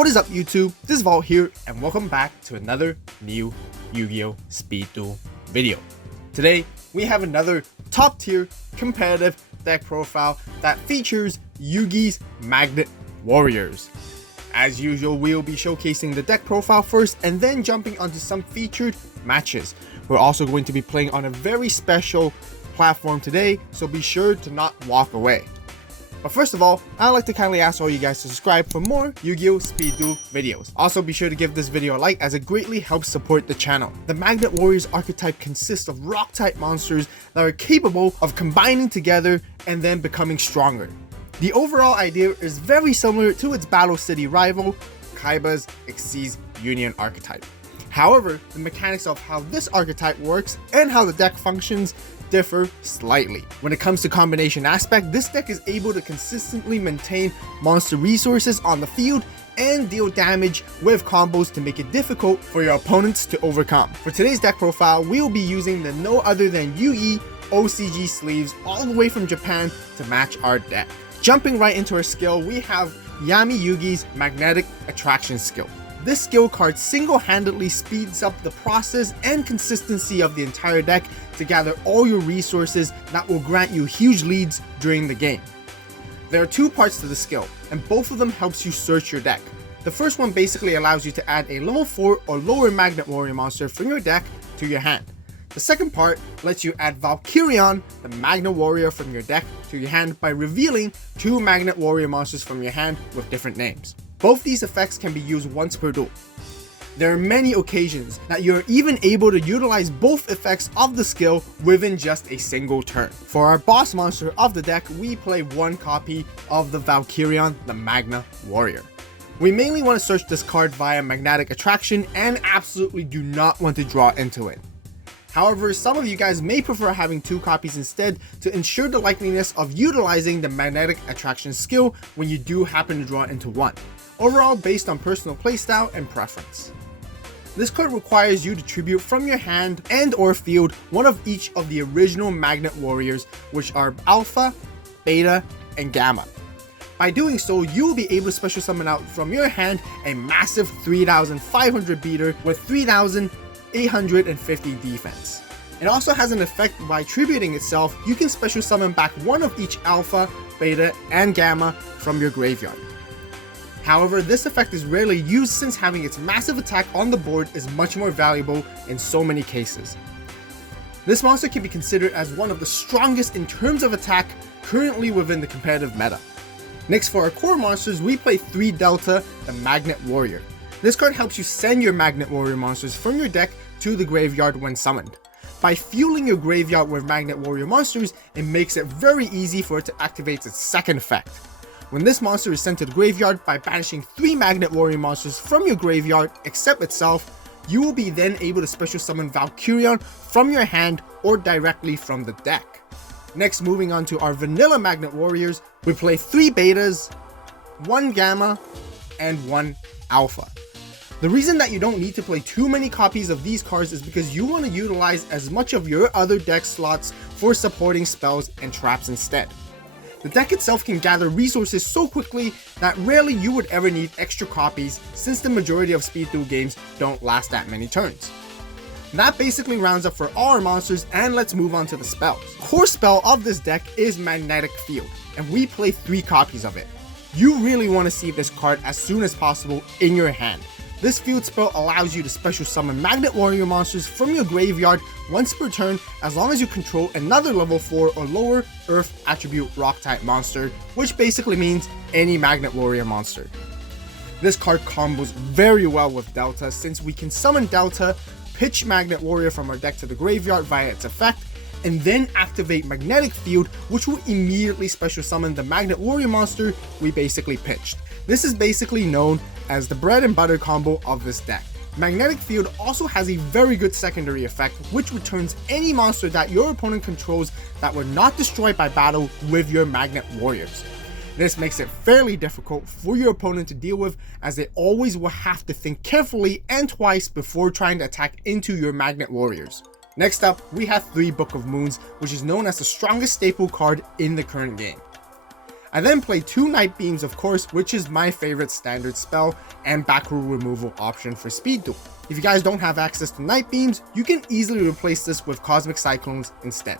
What is up YouTube? This is Vault here and welcome back to another new Yu-Gi-Oh Speed Duel video. Today we have another top tier competitive deck profile that features Yugi's Magnet Warriors. As usual, we'll be showcasing the deck profile first and then jumping onto some featured matches. We're also going to be playing on a very special platform today, so be sure to not walk away. But first of all, I'd like to kindly ask all you guys to subscribe for more Yu-Gi-Oh Speed Duel videos. Also be sure to give this video a like as it greatly helps support the channel. The Magnet Warriors archetype consists of rock type monsters that are capable of combining together and then becoming stronger. The overall idea is very similar to its Battle City rival, Kaiba's Xyz Union archetype. However, the mechanics of how this archetype works and how the deck functions differ slightly. When it comes to combination aspect, this deck is able to consistently maintain monster resources on the field and deal damage with combos to make it difficult for your opponents to overcome. For today's deck profile, we will be using the no other than Yugi OCG sleeves all the way from Japan to match our deck. Jumping right into our skill, we have Yami Yugi's Magnetic Attraction skill. This skill card single-handedly speeds up the process and consistency of the entire deck to gather all your resources that will grant you huge leads during the game. There are two parts to the skill, and both of them helps you search your deck. The first one basically allows you to add a level 4 or lower Magnet Warrior monster from your deck to your hand. The second part lets you add Valkyrion, the Magnet Warrior, from your deck to your hand by revealing 2 Magnet Warrior monsters from your hand with different names. Both these effects can be used once per duel. There are many occasions that you're even able to utilize both effects of the skill within just a single turn. For our boss monster of the deck, we play one copy of the Valkyrion, the Magna Warrior. We mainly want to search this card via Magnetic Attraction and absolutely do not want to draw into it. However, some of you guys may prefer having 2 copies instead to ensure the likeliness of utilizing the Magnetic Attraction skill when you do happen to draw into one. Overall, based on personal playstyle and preference. This card requires you to tribute from your hand and or field one of each of the original Magnet Warriors, which are Alpha, Beta, and Gamma. By doing so, you will be able to special summon out from your hand a massive 3,500 beater with 3,850 defense. It also has an effect by tributing itself. You can special summon back one of each Alpha, Beta, and Gamma from your graveyard. However, this effect is rarely used since having its massive attack on the board is much more valuable in so many cases. This monster can be considered as one of the strongest in terms of attack currently within the competitive meta. Next, for our core monsters, we play 3 Delta, the Magnet Warrior. This card helps you send your Magnet Warrior monsters from your deck to the graveyard when summoned. By fueling your graveyard with Magnet Warrior monsters, it makes it very easy for it to activate its second effect. When this monster is sent to the graveyard, by banishing 3 Magnet Warrior monsters from your graveyard except itself, you will be then able to special summon Valkyrion from your hand or directly from the deck. Next, moving on to our vanilla Magnet Warriors, we play 3 Betas, 1 Gamma, and 1 Alpha. The reason that you don't need to play too many copies of these cards is because you want to utilize as much of your other deck slots for supporting spells and traps instead. The deck itself can gather resources so quickly that rarely you would ever need extra copies since the majority of Speed Duel games don't last that many turns. That basically rounds up for all our monsters, and let's move on to the spells. Core spell of this deck is Magnetic Field, and we play 3 copies of it. You really want to see this card as soon as possible in your hand. This field spell allows you to special summon Magnet Warrior monsters from your graveyard once per turn as long as you control another level 4 or lower Earth attribute rock type monster, which basically means any Magnet Warrior monster. This card combos very well with Delta since we can summon Delta, pitch Magnet Warrior from our deck to the graveyard via its effect, and then activate Magnetic Field, which will immediately special summon the Magnet Warrior monster we basically pitched. This is basically known as the bread and butter combo of this deck. Magnetic Field also has a very good secondary effect, which returns any monster that your opponent controls that were not destroyed by battle with your Magnet Warriors. This makes it fairly difficult for your opponent to deal with, as they always will have to think carefully and twice before trying to attack into your Magnet Warriors. Next up, we have 3 Book of Moons, which is known as the strongest staple card in the current game. I then play 2 Night Beams, of course, which is my favorite standard spell and back row removal option for Speed Duel. If you guys don't have access to Night Beams, you can easily replace this with Cosmic Cyclones instead.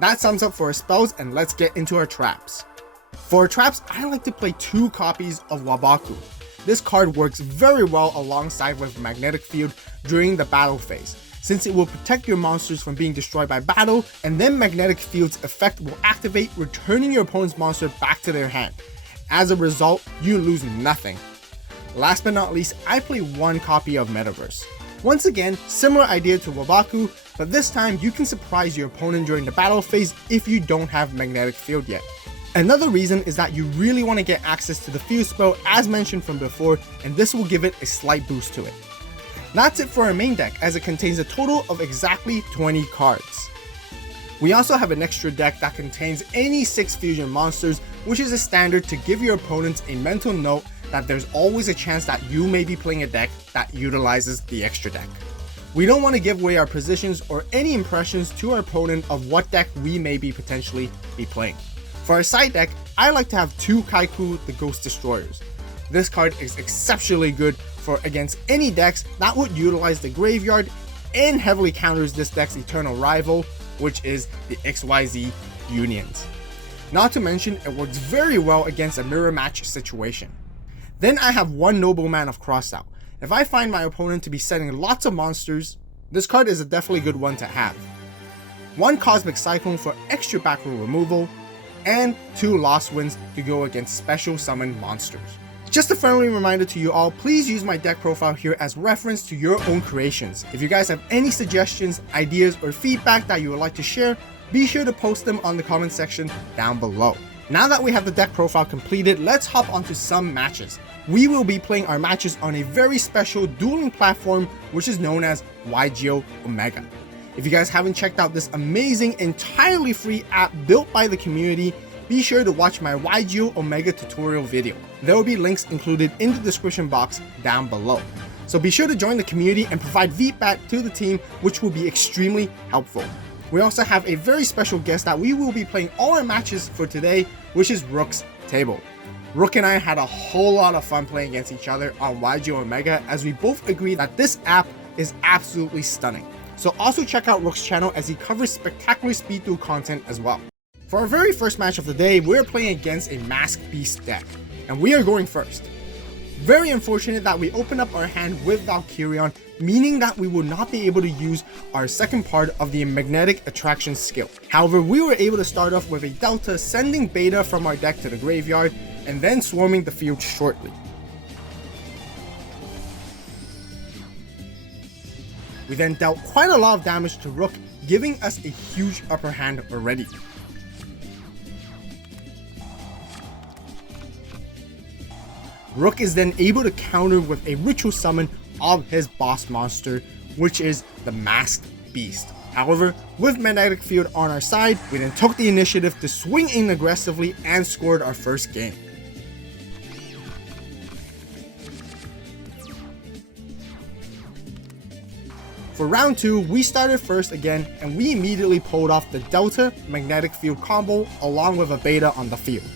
That sums up for our spells, and let's get into our traps. For our traps, I like to play 2 copies of Wabaku. This card works very well alongside with Magnetic Field during the battle phase, since it will protect your monsters from being destroyed by battle, and then Magnetic Field's effect will activate, returning your opponent's monster back to their hand. As a result, you lose nothing. Last but not least, I play 1 copy of Metaverse. Once again, similar idea to Wabaku, but this time you can surprise your opponent during the battle phase if you don't have Magnetic Field yet. Another reason is that you really want to get access to the Field spell as mentioned from before, and this will give it a slight boost to it. That's it for our main deck, as it contains a total of exactly 20 cards. We also have an extra deck that contains any 6 fusion monsters, which is a standard to give your opponents a mental note that there's always a chance that you may be playing a deck that utilizes the extra deck. We don't want to give away our positions or any impressions to our opponent of what deck we may be potentially be playing. For our side deck, I like to have 2 Kaiku the Ghost Destroyers. This card is exceptionally good for against any decks that would utilize the graveyard, and heavily counters this deck's eternal rival, which is the XYZ Unions. Not to mention, it works very well against a mirror match situation. Then I have 1 Nobleman of Crossout. If I find my opponent to be setting lots of monsters, this card is a definitely good one to have. 1 Cosmic Cyclone for extra back row removal, and 2 Lost Winds to go against special summon monsters. Just a friendly reminder to you all, please use my deck profile here as reference to your own creations. If you guys have any suggestions, ideas, or feedback that you would like to share, be sure to post them on the comment section down below. Now that we have the deck profile completed, let's hop onto some matches. We will be playing our matches on a very special dueling platform, which is known as YGO Omega. If you guys haven't checked out this amazing, entirely free app built by the community, be sure to watch my YGO Omega tutorial video. There will be links included in the description box down below. So be sure to join the community and provide feedback to the team, which will be extremely helpful. We also have a very special guest that we will be playing all our matches for today, which is Rook's Table. Rook and I had a whole lot of fun playing against each other on YGO Omega, as we both agree that this app is absolutely stunning. So also check out Rook's channel, as he covers spectacular Speed Duel content as well. For our very first match of the day, we're playing against a Masked Beast deck, and we are going first. Very unfortunate that we open up our hand with Valkyrion, meaning that we will not be able to use our second part of the Magnetic Attraction skill. However, we were able to start off with a Delta, sending Beta from our deck to the graveyard, and then swarming the field shortly. We then dealt quite a lot of damage to Rook, giving us a huge upper hand already. Rook is then able to counter with a ritual summon of his boss monster, which is the Masked Beast. However, with Magnetic Field on our side, we then took the initiative to swing in aggressively and scored our first game. For round 2, we started first again, and we immediately pulled off the Delta Magnetic Field combo along with a Beta on the field.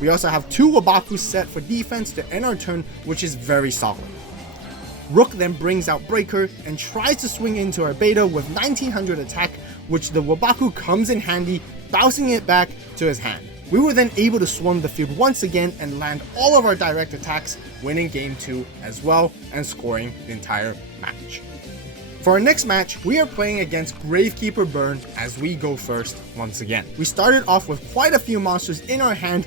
We also have 2 Wabaku set for defense to end our turn, which is very solid. Rook then brings out Breaker and tries to swing into our Beta with 1900 attack, which the Wabaku comes in handy, bouncing it back to his hand. We were then able to swarm the field once again and land all of our direct attacks, winning game 2 as well and scoring the entire match. For our next match, we are playing against Gravekeeper Burn, as we go first once again. We started off with quite a few monsters in our hand.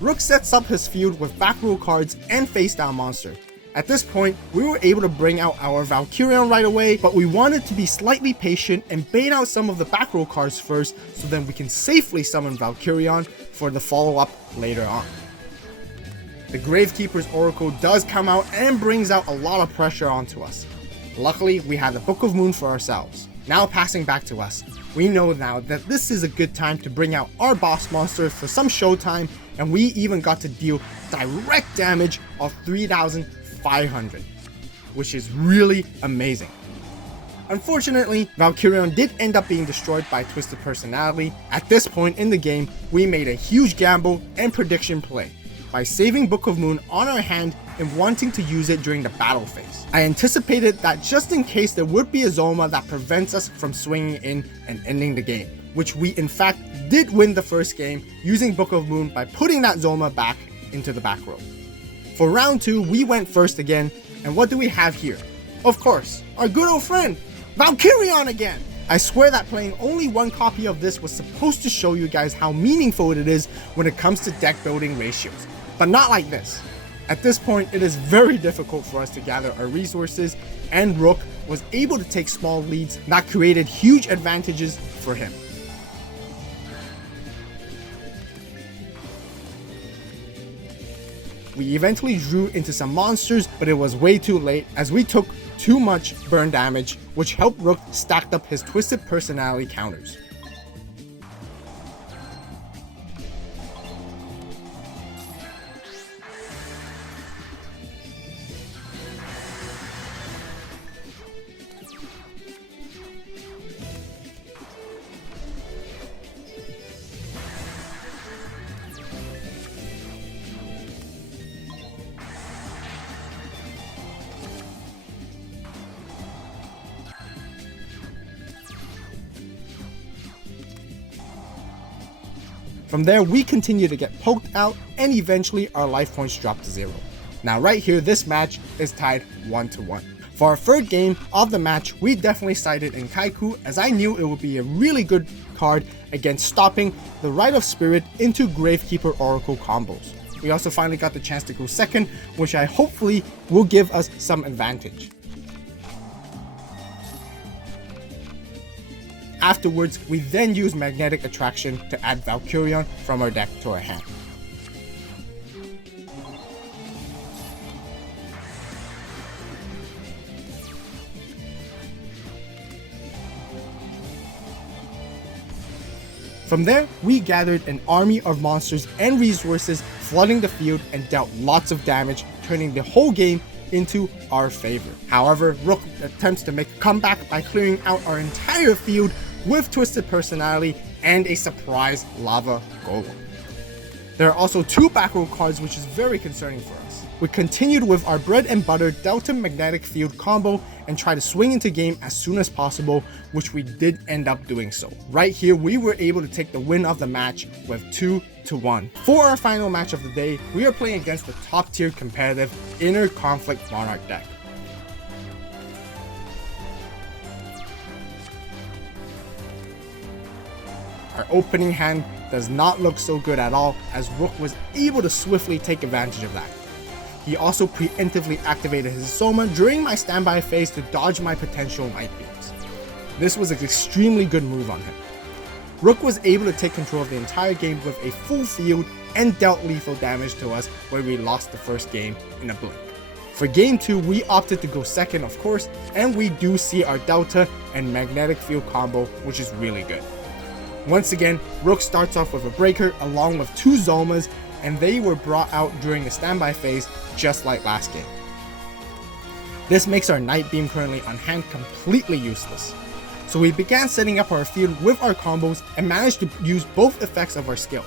Rook sets up his field with back row cards and face down monster. At this point, we were able to bring out our Valkyrion right away, but we wanted to be slightly patient and bait out some of the back row cards first, so then we can safely summon Valkyrion for the follow-up later on. The Gravekeeper's Oracle does come out and brings out a lot of pressure onto us. Luckily, we had the Book of Moon for ourselves. Now passing back to us, we know now that this is a good time to bring out our boss monster for some showtime, and we even got to deal direct damage of 3,500. which is really amazing. Unfortunately, Valkyrion did end up being destroyed by Twisted Personality. At this point in the game, we made a huge gamble and prediction play by saving Book of Moon on our hand and wanting to use it during the battle phase. I anticipated that just in case there would be a Zoma that prevents us from swinging in and ending the game, which we in fact did win the first game using Book of Moon by putting that Zoma back into the back row. For round 2, we went first again, and what do we have here? Of course, our good old friend, Valkyrion again! I swear that playing only one copy of this was supposed to show you guys how meaningful it is when it comes to deck building ratios, but not like this. At this point, it is very difficult for us to gather our resources, and Rook was able to take small leads that created huge advantages for him. We eventually drew into some monsters, but it was way too late as we took too much burn damage, which helped Rook stack up his Twisted Personality counters. From there, we continue to get poked out, and eventually our life points drop to 0. Now right here, this match is tied 1-1. For our third game of the match, we definitely sided in Kaiku, as I knew it would be a really good card against stopping the Rite of Spirit into Gravekeeper Oracle combos. We also finally got the chance to go second, which I hopefully will give us some advantage. Afterwards, we then use Magnetic Attraction to add Valkyrion from our deck to our hand. From there, we gathered an army of monsters and resources, flooding the field and dealt lots of damage, turning the whole game into our favor. However, Rook attempts to make a comeback by clearing out our entire field with Twisted Personality and a surprise Lava Golem. There are also 2 back row cards, which is very concerning for us. We continued with our bread and butter Delta Magnetic Field combo and tried to swing into game as soon as possible, which we did end up doing so. Right here, we were able to take the win of the match with 2-1. For our final match of the day, we are playing against the top tier competitive Inner Conflict Monarch deck. Our opening hand does not look so good at all, as Rook was able to swiftly take advantage of that. He also preemptively activated his Soma during my standby phase to dodge my potential Night Beams. This was an extremely good move on him. Rook was able to take control of the entire game with a full field and dealt lethal damage to us, where we lost the first game in a blink. For game 2, we opted to go second, of course, and we do see our Delta and Magnetic Field combo, which is really good. Once again, Rook starts off with a breaker along with 2 Zomas, and they were brought out during the standby phase just like last game. This makes our Night Beam currently on hand completely useless. So we began setting up our field with our combos and managed to use both effects of our skill.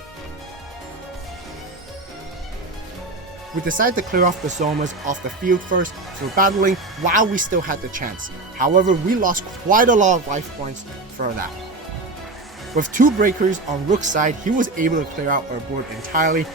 We decided to clear off the Zomas off the field first through battling while we still had the chance. However, we lost quite a lot of life points for that. With 2 breakers on Rook's side, he was able to clear out our board entirely.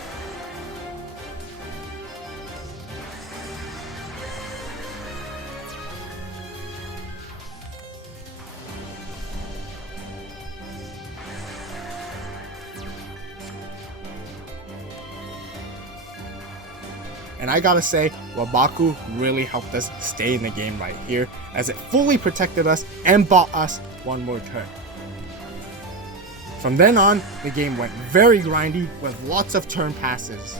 And I gotta say, Wabaku really helped us stay in the game right here, as it fully protected us and bought us one more turn. From then on, the game went very grindy with lots of turn passes.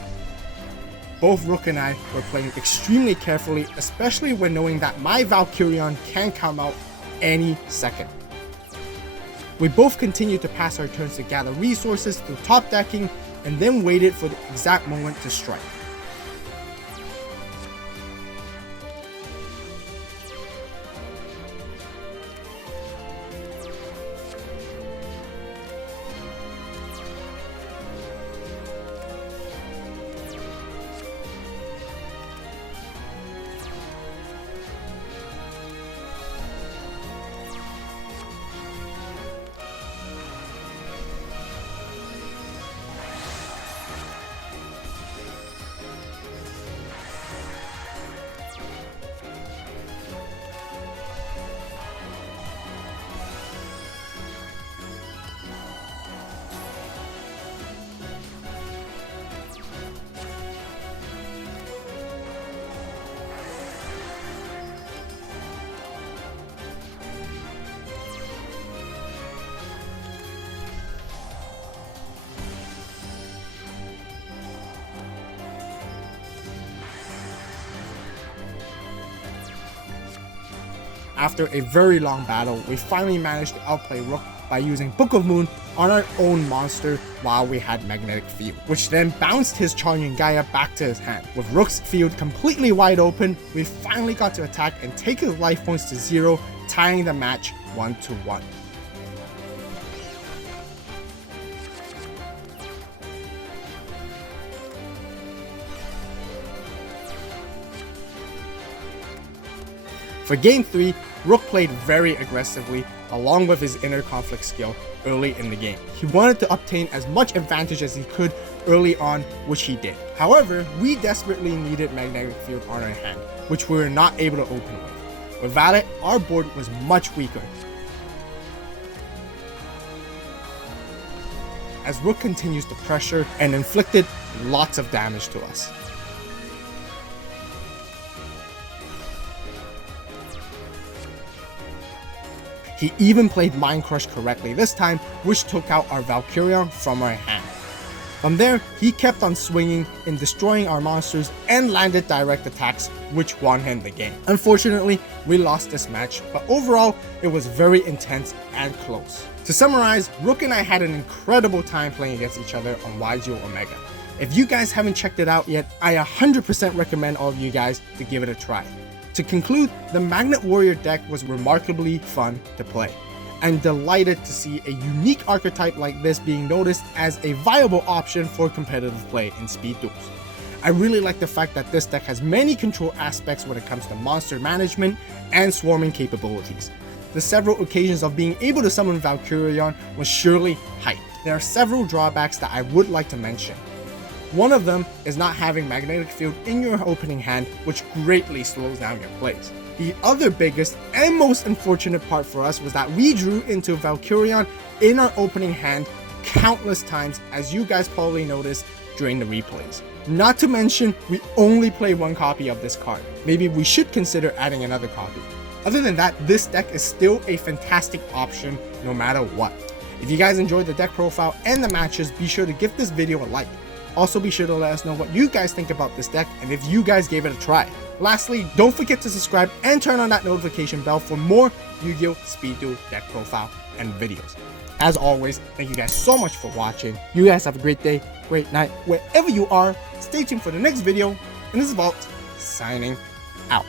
Both Rook and I were playing extremely carefully, especially when knowing that my Valkyrion can come out any second. We both continued to pass our turns to gather resources through top decking, and then waited for the exact moment to strike. after a very long battle, we finally managed to outplay Rook by using Book of Moon on our own monster while we had Magnetic Field, which then bounced his Charging Gaia back to his hand. With Rook's field completely wide open, we finally got to attack and take his life points to 0, tying the match 1-1. For Game 3, Rook played very aggressively along with his Inner Conflict skill early in the game. He wanted to obtain as much advantage as he could early on, which he did. However, we desperately needed Magnetic Field on our hand, which we were not able to open with. Without it, our board was much weaker, as Rook continues to pressure and inflicted lots of damage to us. He even played Mind Crush correctly this time, which took out our Valkyrion from our hand. From there, he kept on swinging and destroying our monsters and landed direct attacks, which won him the game. Unfortunately, we lost this match, but overall, it was very intense and close. To summarize, Rook and I had an incredible time playing against each other on YGO Omega. If you guys haven't checked it out yet, I 100% recommend all of you guys to give it a try. To conclude, the Magnet Warrior deck was remarkably fun to play. I'm delighted to see a unique archetype like this being noticed as a viable option for competitive play in speed duels. I really like the fact that this deck has many control aspects when it comes to monster management and swarming capabilities. The several occasions of being able to summon Valkyrion was surely hype. There are several drawbacks that I would like to mention. One of them is not having Magnetic Field in your opening hand, which greatly slows down your plays. The other biggest and most unfortunate part for us was that we drew into Valkyrion in our opening hand countless times, as you guys probably noticed during the replays. Not to mention, we only play one copy of this card. Maybe we should consider adding another copy. Other than that, this deck is still a fantastic option no matter what. If you guys enjoyed the deck profile and the matches, be sure to give this video a like. Also, be sure to let us know what you guys think about this deck and if you guys gave it a try. Lastly, don't forget to subscribe and turn on that notification bell for more Yu-Gi-Oh! Speed Duel deck profile and videos. As always, thank you guys so much for watching. You guys have a great day, great night, wherever you are. Stay tuned for the next video, and this is AVAULT signing out.